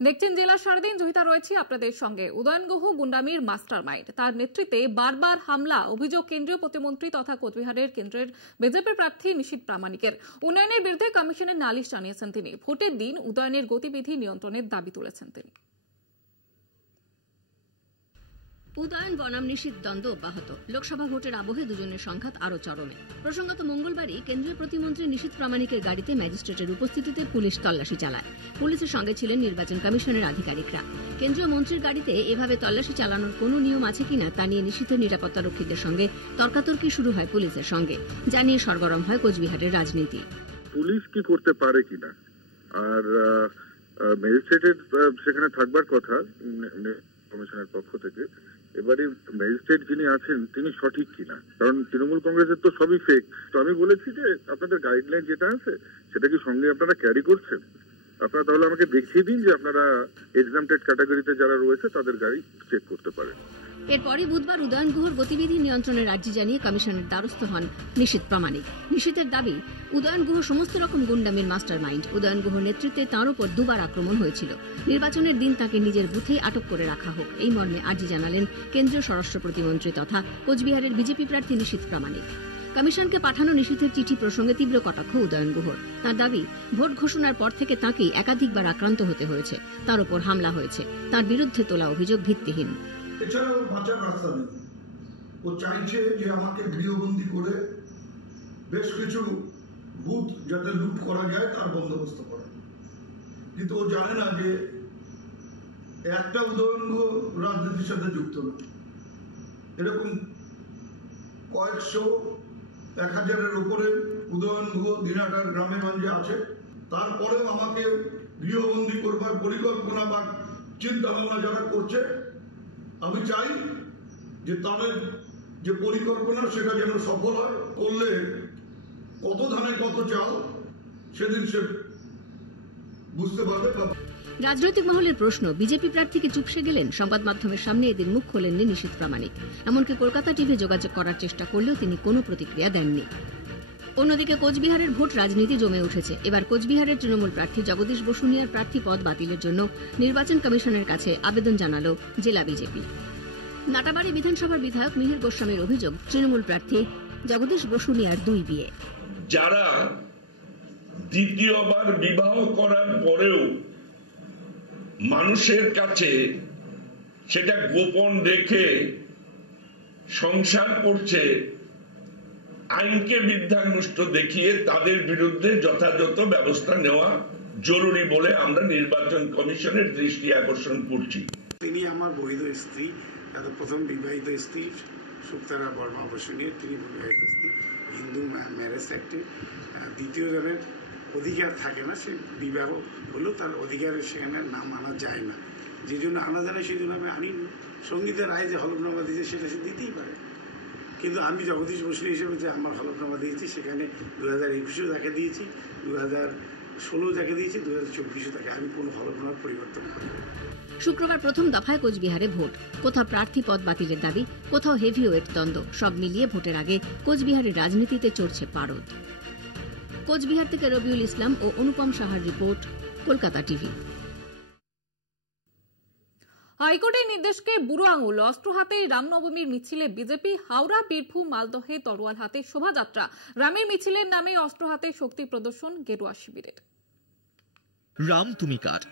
দেখছেন জেলা সারাদিন। জহিতা রয়েছে আপনাদের সঙ্গে। উদয়ন গুহ গুন্ডামির মাস্টারমাইন্ড, তার নেতৃত্বে বারবার হামলা অভিযোগ কেন্দ্রীয় প্রতিমন্ত্রী তথা কোচবিহারের কেন্দ্রের বিজেপি প্রার্থী নিশীথ প্রামাণিকের। উন্নয়নের বিরুদ্ধে কমিশনের নালিশ জানিয়েছেন তিনি। ভোটের দিন উদয়নের গতিবিধি নিয়ন্ত্রণের দাবি তুলেছেন তিনি। উদয়ন বনাম নিশীথ দ্বন্দ্ব অব্যাহত। লোকসভা ভোটের আবহে দুজনের সংঘাত আরো চরমে। প্রসঙ্গত মঙ্গলবারই কেন্দ্রীয় প্রতিমন্ত্রী নিশীথ প্রামাণিকের গাড়িতে ম্যাজিস্ট্রেটের উপস্থিতিতে পুলিশ তল্লাশি চালায়। পুলিশের সঙ্গে ছিলেন নির্বাচন কমিশনের আধিকারিকরা। কেন্দ্রীয় মন্ত্রীর গাড়িতে এভাবে তল্লাশি চালানোর কোনো নিয়ম আছে কিনা তা নিয়ে নিশীথের নিরাপত্তারক্ষীদের সঙ্গে তর্কাতর্কি শুরু হয় পুলিশের সঙ্গে, জানিয়ে সরগরম হয় কোচবিহারের রাজনীতি। পুলিশ কি করতে পারে কিনা, আর ম্যাজিস্ট্রেটের সেখানে থাকবার কথা কমিশনের পক্ষ থেকে। এবারে ম্যাজিস্ট্রেট যিনি আছেন তিনি সঠিক কিনা, কারণ তৃণমূল কংগ্রেসের তো সবই ফেক। তো আমি বলেছি যে আপনাদের গাইডলাইন যেটা আছে সেটা কি সঙ্গে আপনারা ক্যারি করছেন? আপনারা তাহলে আমাকে দেখিয়ে দিন যে আপনারা এক্সামটেড ক্যাটাগরিতে যারা রয়েছে তাদের গাড়ি চেক করতে পারেন। এরপরই বুধবার উদয়ন গুহর গতিবিধি নিয়ন্ত্রণের আর্জি জানিয়ে কমিশনের দ্বারস্থ হন নিশীথ প্রামাণিক। নিশীথের দাবি, উদয়ন গুহ সমস্ত রকম গুন্ডামির মাস্টার মাইন্ড। উদয়ন গুহর নেতৃত্বে তাঁর উপর দুবার আক্রমণ হয়েছিল। নির্বাচনের দিন তাকে নিজের বুথেই আটক করে রাখা হোক, এই মর্মে আর্জি জানালেন কেন্দ্রীয় স্বরাষ্ট্র প্রতিমন্ত্রী তথা কোচবিহারের বিজেপি প্রার্থী নিশীথ প্রামাণিক। কমিশনকে পাঠানো নিশীথের চিঠি প্রসঙ্গে তীব্র কটাক্ষ উদয়ন গুহর। তার দাবি, ভোট ঘোষণার পর থেকে তাঁকেই একাধিকবার আক্রান্ত হতে হয়েছে, তার উপর হামলা হয়েছে। তার বিরুদ্ধে তোলা অভিযোগ ভিত্তিহীন। এছাড়া ওর বাঁচার রাস্তা নেই। ও চাইছে যে আমাকে গৃহবন্দী করে বেশ কিছু বুথ যাতে লুট করা যায় তার বন্দোবস্ত করা। কিন্তু ও জানে না যে একটা উদয়ন গুহ রাজনীতির সাথে যুক্ত না। এরকম কয়েকশো 1000-এর উপরে উদয়ন গুহ দিনাটার গ্রামে গঞ্জে আছে। তারপরেও আমাকে গৃহবন্দী করবার পরিকল্পনা বা চিন্তা ভাবনা যারা করছে, আমি চাই যে তাদের যে পরিকল্পনা সেটা যেন সফল হয়। করলে কত ধানে কত চাল সেদিন সে বুঝতে পারবে। রাজনৈতিক মহলের প্রশ্ন, বিজেপি প্রার্থীকে চুপসে গেলেন। সংবাদ মাধ্যমের সামনে এদিন মুখ খোলেননি নিশীথ প্রামাণিক। এমনকি কলকাতা টিভি যোগাযোগ করার চেষ্টা করলেও তিনি কোনো প্রতিক্রিয়া দেননি। অন্যদিকে কোচবিহারের ভোট রাজনীতি জমে উঠেছে। এবার কোচবিহারের তৃণমূল প্রার্থী জগদীশ বসুনিয়ার প্রার্থী পদ বাতিলের জন্য নির্বাচন কমিশনের কাছে আবেদন জানালো জেলা বিজেপি। নাটাবাড়ি বিধানসভার বিধায়ক মিহির গোস্বামীর অভিযোগ, তৃণমূল প্রার্থী জগদীশ বসুনিয়ার 2 বিয়ে। যারা দ্বিতীয়বার বিবাহ করার পরেও মানুষের কাছে সেটা গোপন রেখে সংসার করছে, আইনকে বিদ্যানুষ্ট দেখিয়ে তাদের বিরুদ্ধে যথাযথ ব্যবস্থা নেওয়া জরুরি বলে আমরা নির্বাচন কমিশনের দৃষ্টি আকর্ষণ করছি। তিনি আমার বৈধ স্ত্রী, প্রথম বিবাহিত স্ত্রী সুক্তারা বর্মা বসুনিয়া, তিনি বিবাহিত স্ত্রী, হিন্দু ম্যারেজ অ্যাক্টে দ্বিতীয় জনের অধিকার থাকে না। সে বিবাহ হলেও তার অধিকারের সেখানে নাম আনা যায় না। যে জন্য আনা যায় না সেই জন্য আমি আনি। সঙ্গীতের রায় যে হলফনামা দিয়েছে সেটা সে দিতেই পারে, কিন্তু আমি জগদীশ বসু হিসেবে যে আমার হলফনামা দিয়েছি সেখানে 2021-এও তাকে দিয়েছি, 2016 তাকে দিয়েছি, 2024-এও তাকে। আমি কোনো হলফনামার পরিবর্তন করি। শুক্রবার প্রথম দফায় কোচবিহারে ভোট। কোথাও প্রার্থী পদ বাতিলের দাবি, কোথাও হেভিওয়েট দ্বন্দ্ব। সব মিলিয়ে ভোটের আগে কোচবিহারের রাজনীতিতে চড়ছে পারদ। কোচবিহার থেকে রবিউল ইসলাম ও অনুপম সাহার রিপোর্ট, কলকাতা টিভি। হাইকোর্টের নির্দেশকে বুড়ো আঙুল। অস্ত্র হাতে রামনবমীর মিছিলে বিজেপি। হাওড়া, বীরভূম, মালদহে তরোয়াল হাতে শোভাযাত্রা। রামের মিছিলের নামে অস্ত্র হাতে শক্তি প্রদর্শন গেরুয়া শিবিরের। রাম তুমি কার,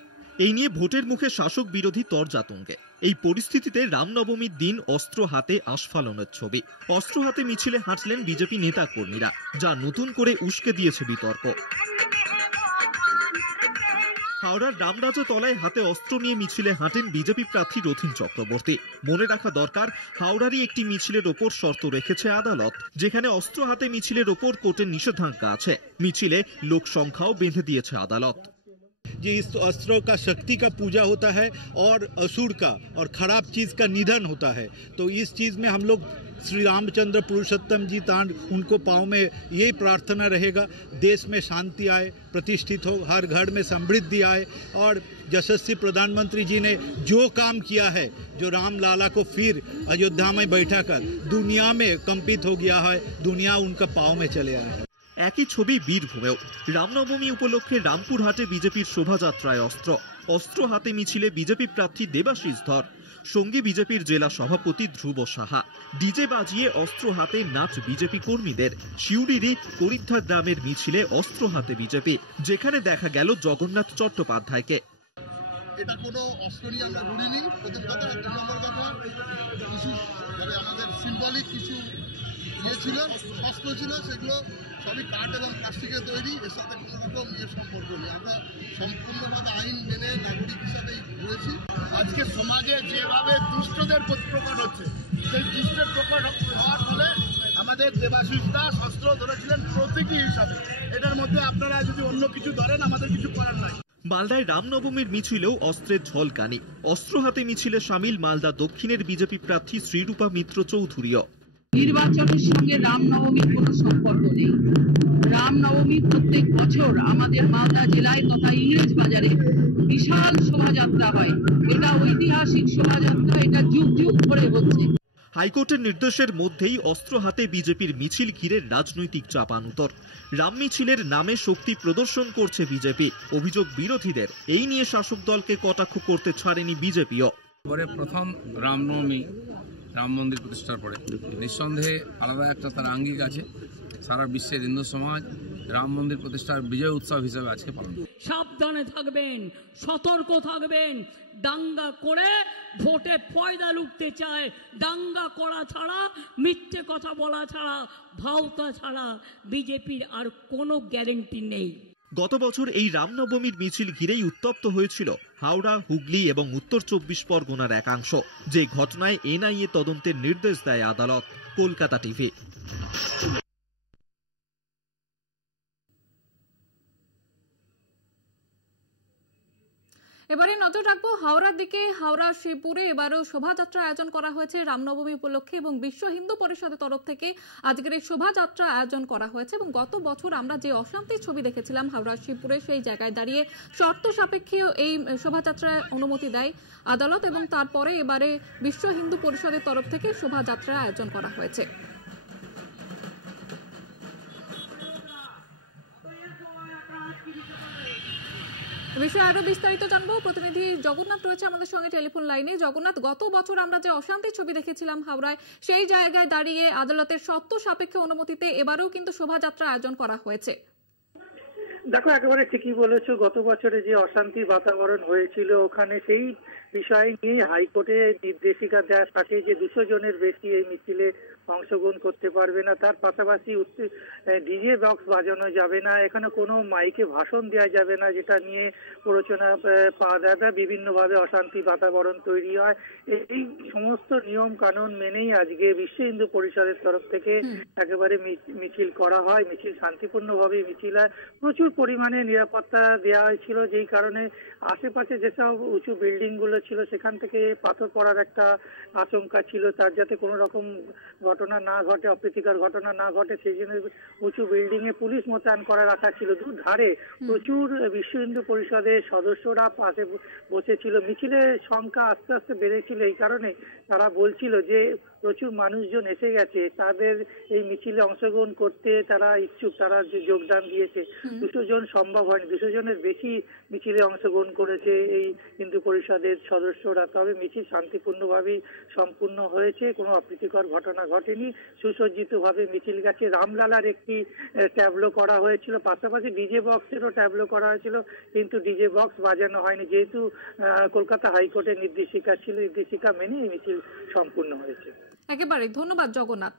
এই নিয়ে ভোটের মুখে শাসক বিরোধী তরজাতঙ্গে। এই পরিস্থিতিতে রামনবমীর দিন অস্ত্র হাতে আস্ফালনের ছবি। অস্ত্র হাতে মিছিলে হাঁটলেন বিজেপি নেতা কর্মীরা, যা নতুন করে উস্কে দিয়েছে বিতর্ক। হাওড়ার রামরাজা তলায় হাতে অস্ত্র নিয়ে মিছিলে হাঁটেন বিজেপি প্রার্থী রথীন চক্রবর্তী। মনে রাখা দরকার, হাওড়ারই একটি মিছিলের ওপর শর্ত রেখেছে আদালত, যেখানে অস্ত্র হাতে মিছিলের ওপর কোর্টের নিষেধাজ্ঞা আছে। মিছিলে লোক সংখ্যাও বেঁধে দিয়েছে আদালত। যে इस अस्त्रों का शक्ति का पूजा होता है और असुर का और खराब चीज़ का निधन होता है, तो इस चीज़ में हम लोग श्री रामचंद्र पुरुषोत्तम जी तान उनको पाँव में यही प्रार्थना रहेगा, देश में शांति आए, प्रतिष्ठित हो, हर घर में समृद्धि आए। और यशस्वी प्रधानमंत्री जी ने जो काम किया है, जो राम लाला को फिर अयोध्या में बैठा कर दुनिया में कंपित हो गया है, दुनिया उनका पाँव में चले आया है। একই ছবি বীরভূমেও। রামনবমী উপলক্ষে রামপুরহাটে বিজেপির শোভাযাত্রায় অস্ত্র। অস্ত্র হাতে মিছিলে বিজেপি প্রার্থী দেবাশিস ধর, সঙ্গে বিজেপির জেলা সভাপতি ধ্রুব সাহা। ডিজে বাজিয়ে অস্ত্র হাতে নাচ বিজেপি কর্মীদের। শিউড়িরই করিদ্ধা গ্রামের মিছিলে অস্ত্র হাতে বিজেপি, যেখানে দেখা গেল জগন্নাথ চট্টোপাধ্যায়কে। এটা কোনো অস্ত্র নিয়ে আমরা ঘুরিনি। প্রথম কথা, 2 নম্বর কথা, কিছু মানে আমাদের সিম্বলিক কিছু ইয়ে ছিল, শস্ত্র ছিল, সেগুলো সবই কাঠ এবং প্লাস্টিকের তৈরি। এর সাথে কোনো রকম সম্পর্ক নেই। আমরা সম্পূর্ণভাবে আইন মেনে নাগরিক হিসাবেই ঘুরেছি। আজকে সমাজে যেভাবে দুষ্টদের প্রকট হচ্ছে, সেই দুষ্টের প্রকট হওয়ার ফলে আমাদের দেবাশিস দাস অস্ত্র ধরেছিলেন প্রতীকী হিসাবে। এটার মধ্যে আপনারা যদি অন্য কিছু ধরেন, আমাদের কিছু করার নাই। মালদায় রামনবমীর মিছিলেও অস্ত্রের ঝলকানি। অস্ত্র হাতে মিছিলে সামিল মালদা দক্ষিণের বিজেপি প্রার্থী শ্রীরূপা মিত্র চৌধুরীও। নির্বাচনের সঙ্গে রামনবমীর কোনো সম্পর্ক নেই। রামনবমী প্রত্যেক বছর আমাদের মালদা জেলায় তথা ইংরেজ বাজারে বিশাল শোভাযাত্রা হয়। এটা ঐতিহাসিক শোভাযাত্রা, এটা যুগ যুগ ধরে হচ্ছে। হাইকোর্টের নির্দেশের মধ্যেই অস্ত্র হাতে বিজেপির মিছিল ঘিরে রাজনৈতিক চাপানুতর। রাম মিছিলের নামে শক্তি প্রদর্শন করছে বিজেপি। অভিযোগ বিরোধীদের, এই নিয়ে শাসক দলকে কটাক্ষ করতে ছাড়েনি বিজেপিও। প্রথম রামনবমী, রাম মন্দির প্রতিষ্ঠার পরে নিঃসন্দেহে আলাদা একটা তার আঙ্গিক আছে। সারা বিশ্বের হিন্দু সমাজ রাম মন্দির প্রতিষ্ঠার বিজয় উৎসব হিসেবে আজকে পালন। সাবধানে থাকবেন, সতর্ক থাকবেন। দাঙ্গা করে ভোটে ফয়দা লুটতে চায়। দাঙ্গা করা ছাড়া, মিথ্যে কথা বলা ছাড়া, ভাওতা ছাড়া বিজেপির আর কোনো গ্যারেন্টি নেই। গত বছর এই রামনবমীর মিছিল ঘিরেই উত্তপ্ত হয়েছিল হাওড়া, হুগলি এবং উত্তর 24 পরগনার একাংশ। যে ঘটনায় এনআইএ তদন্তের নির্দেশ দেয় আদালত। কলকাতা টিভি। এবারে নজর রাখবো হাওড়ার দিকে। হাওড়া শিবপুরে এবারও শোভাযাত্রা আয়োজন করা হয়েছে রামনবমী উপলক্ষে এবং বিশ্ব হিন্দু পরিষদের তরফ থেকে আজকের এই শোভাযাত্রা আয়োজন করা হয়েছে। এবং গত বছর আমরা যে অশান্তির ছবি দেখেছিলাম হাওড়া শিবপুরে, সেই জায়গায় দাঁড়িয়ে শর্ত সাপেক্ষে এই শোভাযাত্রার অনুমতি দেয় আদালত এবং তারপরে এবারে বিশ্ব হিন্দু পরিষদের তরফ থেকে শোভাযাত্রা আয়োজন করা হয়েছে। বিষয়ে আরো বিস্তারিত জানবো, প্রতিনিধি জগন্নাথ রয়েছে আমাদের সঙ্গে টেলিফোন লাইনে। জগন্নাথ, গত বছর আমরা যে অশান্তির ছবি দেখেছিলাম হাওড়ায়, সেই জায়গায় দাঁড়িয়ে আদালতের শর্ত সাপেক্ষে অনুমতিতে এবারেও কিন্তু শোভাযাত্রা আয়োজন করা হয়েছে। দেখো, একেবারে ঠিকই বলেছো। গত বছরে যে অশান্তির বাতাবরণ হয়েছিল, ওখানে সেই বিষয় নিয়ে হাইকোর্টে নির্দেশিকা দেওয়া থাকে যে 200 জনের বেশি এই মিছিলে অংশগ্রহণ করতে পারবে না। তার পাশাপাশি ডিজে বক্স বাজানো যাবে না, এখানে কোনো মাইকে ভাষণ দেওয়া যাবে না, যেটা নিয়ে প্ররোচনা পাওয়া যায়। বিভিন্নভাবে অশান্তি বাতাবরণ তৈরি হয়। এই সমস্ত নিয়ম কানুন মেনেই আজকে বিশ্ব হিন্দু পরিষদের তরফ থেকে একেবারে মিছিল করা হয়। মিছিল শান্তিপূর্ণভাবে মিছিল হয়। প্রচুর পরিমাণে নিরাপত্তা দেওয়া হয়েছিল, যেই কারণে আশেপাশে যেসব উঁচু বিল্ডিং গুলো ছিল সেখান থেকে পাথর পড়ার একটা আশঙ্কা ছিল। তার যাতে কোনো রকম ঘটনা না ঘটে, অপ্রীতিকর ঘটনা না ঘটে, সেই জন্য উঁচু বিল্ডিং এ পুলিশ মোতায়েন করা রাখা ছিল। দুধারে প্রচুর বিশ্ব হিন্দু পরিষদের সদস্যরা পাশে বসেছিল। মিছিলের সংখ্যা আস্তে আস্তে বেড়েছিল, এই কারণে তারা বলছিল যে প্রচুর মানুষজন এসে গেছে, তাদের এই মিছিলে অংশগ্রহণ করতে তারা ইচ্ছুক, তারা যে যোগদান দিয়েছে। 200 জন সম্ভব হয়নি, 200 জনের বেশি মিছিলে অংশগ্রহণ করেছে এই হিন্দু পরিষদের সদস্যরা। তবে মিছিল শান্তিপূর্ণভাবেই সম্পূর্ণ হয়েছে, কোনো অপ্রীতিকর ঘটনা ঘটেনি। সুসজ্জিতভাবে মিছিল গেছে। রামলালার একটি ট্যাবলো করা হয়েছিল, পাশাপাশি ডিজে বক্সেরও ট্যাবলো করা হয়েছিল, কিন্তু ডিজে বক্স বাজানো হয়নি, যেহেতু কলকাতা হাইকোর্টের নির্দেশিকা ছিল। নির্দেশিকা মেনে এই মিছিল সম্পূর্ণ হয়েছে। একেবারে ধন্যবাদ জগন্নাথ।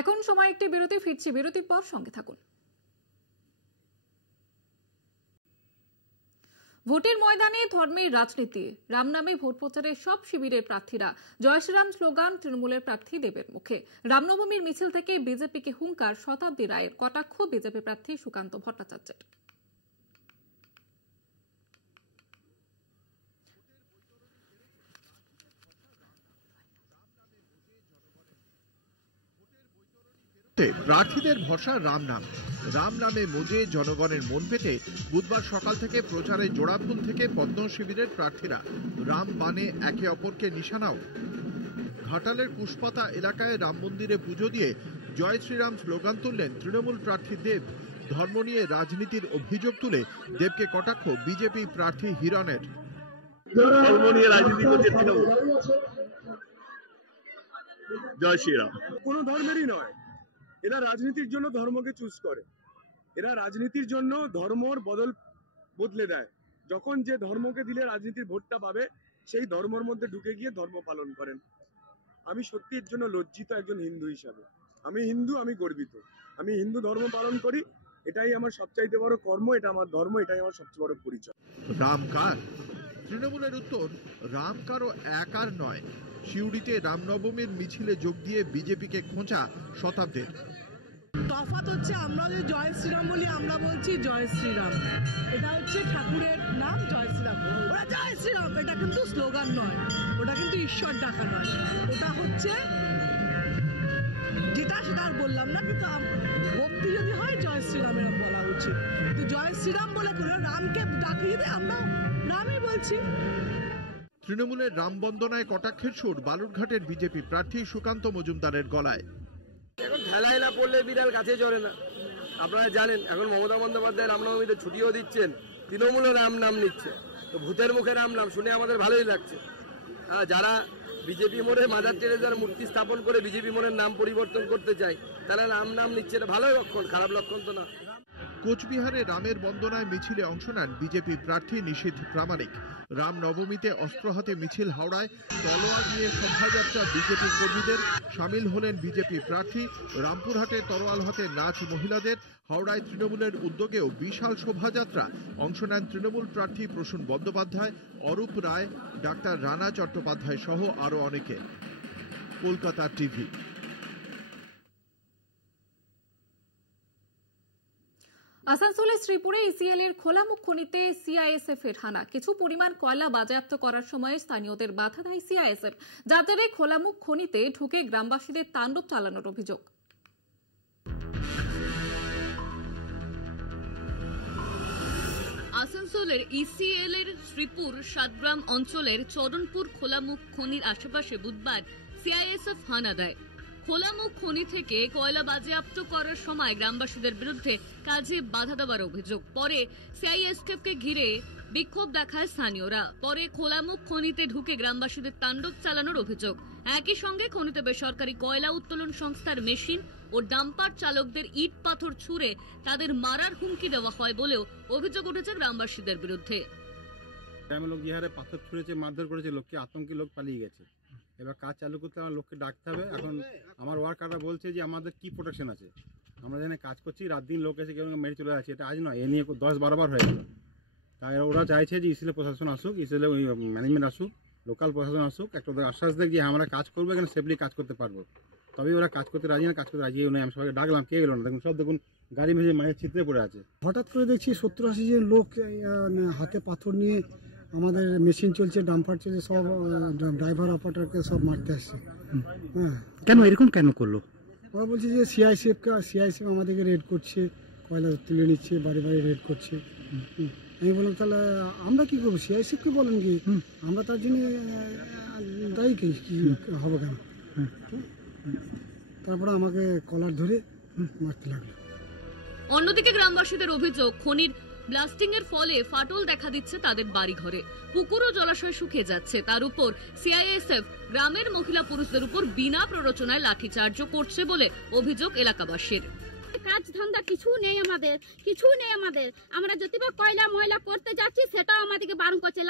এখন সময় একটি বিরতি, ফিরছি বিরতির পর, সঙ্গে থাকুন। ভোটের ময়দানে ধর্মের রাজনীতি, রাম নামে ভোট প্রচারে সব শিবিরের প্রার্থীরা জয় শ্রীরাম স্লোগান তৃণমূলের প্রার্থী দেবের মুখে। রামনবমীর মিছিল থেকে বিজেপিকে হুঙ্কার শতাব্দী রায়ের, কটাক্ষ বিজেপি প্রার্থী সুকান্ত ভট্টাচার্যের। প্রার্থীদের ভরসা রাম নাম। রাম নামে মজে জনগণের মন পেতে বুধবার সকাল থেকে প্রচারে জোড়াফুল থেকে পদ্ম শিবিরের প্রার্থীরা রাম বানে একে অপরকে নিশানাও। ঘাটালের কুশপাতা এলাকায় রাম মন্দিরে পুজো দিয়ে জয় শ্রীরাম স্লোগান তুললেন তৃণমূল প্রার্থী দেব। ধর্ম নিয়ে রাজনীতির অভিযোগ তুলে দেবকে কটাক্ষ বিজেপি প্রার্থী হিরণের। ধর্ম নিয়ে রাজনীতি করছে তৃণমূল। জয় শ্রীরাম। কোনো ধর্মেরই নয়, এরা রাজনীতির জন্য ধর্মকে চুজ করে। এরা রাজনীতির জন্য ধর্মর বদলে দেয়। যখন যে ধর্মকে দিলে রাজনীতির ভোটটা পাবে সেই ধর্মের মধ্যে ঢুকে গিয়ে ধর্ম পালন করেন। আমি সত্যি এর জন্য লজ্জিত একজন হিন্দু হিসাবে। আমি হিন্দু, আমি গর্বিত। আমি হিন্দু ধর্ম পালন করি, এটাই আমার সবচাইতে বড় কর্ম, এটা আমার ধর্ম, এটাই আমার সবচেয়ে বড় পরিচয়। রাম কার? তৃণমূলের উত্তর, রাম কারও এক আর নয়। সিউড়িতে রামনবমীর মিছিলে যোগ দিয়ে বিজেপিকে খোঁচা শতাব্দের। তফাৎ হচ্ছে আমরা যে জয় শ্রীরাম বলি, আমরা বলছি জয় শ্রীরাম। এটা হচ্ছে ঠাকুরের নাম জয় শ্রীরাম। ওরা জয় শ্রীরাম, এটা কিন্তু স্লোগান নয়, ওটা কিন্তু ঈশ্বর ডাকা নয়, ওটা হচ্ছে যেটা সেটা আর বললাম না, কিন্তু ভক্তি যদি হয় জয় শ্রীরাম এরকম বলা উচিত। কিন্তু জয় শ্রীরাম বলে করে রামকে ডাকিয়ে দিয়ে আমরা রামই বলছি। তৃণমূলের রাম বন্দনায় কটাক্ষের সুর বালুরঘাটের বিজেপি প্রার্থী সুকান্ত মজুমদারের গলায়। এখন ঠেলায় না পড়লে বিড়াল কাছে চড়ে না। আপনারা জানেন এখন মমতা বন্দ্যোপাধ্যায় রামনবমীতে ছুটিও দিচ্ছেন, তৃণমূলও রাম নাম নিচ্ছে। তো ভূতের মুখে রাম নাম শুনে আমাদের ভালোই লাগছে। যারা বিজেপি মোড়ে মাদার টেরেসার মূর্তি স্থাপন করে বিজেপি মোড়ের নাম পরিবর্তন করতে চায় তারা রাম নাম নিচ্ছে, এটা ভালো লক্ষণ, খারাপ লক্ষণ তো না। কোচবিহারে রামের বন্দনায় মিছিলে অংশ নেন বিজেপি প্রার্থী নিশীথ প্রামাণিক। রাম নবমীতে অস্ত্র হাতে মিছিল হাওড়ায়, তলোয়ার নিয়ে শোভাযাত্রা বিজেপি কর্মীদের। সামিল হলেন বিজেপি প্রার্থী। রামপুরহাটে তরোয়াল হাতে নাচ মহিলাদের। হাওড়ায় তৃণমূলের উদ্যোগেও বিশাল শোভাযাত্রা। অংশ নেন তৃণমূল প্রার্থী প্রসূন বন্দ্যোপাধ্যায়, অরূপ রায়, ডাক্তার রানা চট্টোপাধ্যায় সহ আরো অনেকে। কলকাতা টিভি। আসানসোলের শ্রীপুরে ইসিএল এর খোলামুখ খনিতে সিআইএসএফ এর হানা। কিছু পরিমাণ কয়লা বাজেয়াপ্ত করার সময় স্থানীয়দের বাধা দেয় সিআইএসএফ, যার জেরে খোলামুখ খনিতে ঢুকে গ্রামবাসীদের তাণ্ডব চালানোর অভিযোগ। আসানসোলের ইসিএল এর শ্রীপুর সাতগ্রাম অঞ্চলের চরণপুর খোলামুখ খনির আশেপাশে বুধবার সিআইএসএফ হানা দেয়। খোলামুখ খনি থেকে কয়লা বাজেয়াপ্ত করার সময় গ্রামবাসীদের বিরুদ্ধে কাজে বাধা দেওয়ার অভিযোগ। পরে সিআইএসএফকে ঘিরে বিক্ষোভ দেখায় স্থানীয়রা। পরে খোলামুখ খনিতে ঢুকে গ্রামবাসীদের তাণ্ডব চালানোর অভিযোগ। একই সঙ্গে খনিতে বেসরকারি কয়লা উত্তোলন সংস্থার মেশিন ও ডাম্পার চালকদের ইট পাথর ছুঁড়ে তাদের মারার হুমকি দেওয়া হয় বলেও অভিযোগ উঠেছে গ্রামবাসীদের বিরুদ্ধে। গ্রামের লোক যে হারে পাথর ছুঁড়েছে, মারধর করেছে, লোককে আতঙ্কে লোক পালিয়ে গেছে। এবার কাজ চালু করতে আমার লোককে ডাকতে হবে। এখন আমার ওয়ার্কাররা বলছে যে আমাদের কি প্রোটেকশন আছে, আমরা যেখানে কাজ করছি রাত দিন লোক এসে কেউ মেরে চলে যাচ্ছে। এটা আজ নয়, এ নিয়ে 10-12 বার হয়ে গেল। তাই ওরা চাইছে যে ইসিএল প্রশাসন আসুক, ইসিএল ম্যানেজমেন্ট আসুক, লোকাল প্রশাসন আসুক, একটা আশ্বাস দেখ যে আমরা কাজ করবো, এখানে সেফলি কাজ করতে পারবো। তবেই ওরা কাজ করতে রাজি না, কাজ করতে রাজি নয়। আমি সবাইকে ডাকলাম, কে গেল না। দেখুন সব দেখুন গাড়ি মেঝে মায়ের চিত্রে পড়ে আছে। হঠাৎ করে দেখছি 70-80 জন লোক হাতে পাথর নিয়ে আমাদের মেশিন চলছে, ডাম্পার চলছে, সব ড্রাইভার অপারেটরকে সব মারতে আসছে। হ্যাঁ, কেন এরকম কেন করলো? ওরা বলছে যে সিআইএসএফ আমাদেরকে রেড করছে, কয়লা তুলে নিচ্ছে, বাড়ি বাড়ি রেড করছে। আমি বললাম তাহলে আমরা কি করবো? সিআইএসএফকে বলেন কি আমরা তার জন্য দায়ী কি হবে কেন? তারপরে আমাকে কলার ধরে মারতে লাগলো। অন্যদিকে গ্রামবাসীদের অভিযোগ, খনির ব্লাস্টিং এর ফলে ফাটল দেখা দিচ্ছে তাদের বাড়িঘরে, পুকুর ও জলাশয় শুকিয়ে যাচ্ছে। তার উপর সিআইএসএফ গ্রামের মহিলা পুরুষদের উপর বিনা প্ররোচনায় লাঠিচার্জ করছে বলে অভিযোগ এলাকাবাসীর। কাজ ধান্দা কিছু নেই আমাদের। আমরা যতবার কয়লা ময়লা করতে যাচ্ছি সেটাও আমাদেরকে বারণ করছে,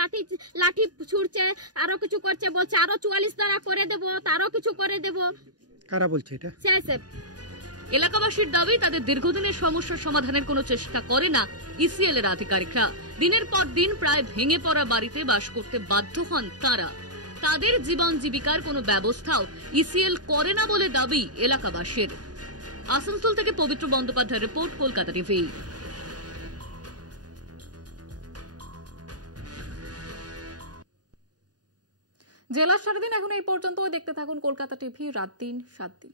লাঠি ছুড়ছে, আরো কিছু করছে, বলছে আরো 44 দ্বারা করে দেবো, তারও কিছু করে দেবো। কারা বলছে এটা? সিআইএসএফ। এলাকাবাসীর দাবি, তাদের দীর্ঘদিনের সমস্যার সমাধানের কোনো চেষ্টা করে না ইসিএল এর আধিকারিকরা। দিনের পর দিন প্রায় ভেঙে পড়া বাড়িতে বাস করতে বাধ্য হন তারা। তাদের জীবন জীবিকার কোনো ব্যবস্থাও ইসিএল করে না বলে দাবি এলাকাবাসীর। আসানসোল থেকে পবিত্র বন্দ্যোপাধ্যায়ের রিপোর্ট, কলকাতা টিভি। জেলার সারাদিন এখন এই পর্যন্ত। দেখতে থাকুন কলকাতা টিভি, রাত দিন 7 দিন।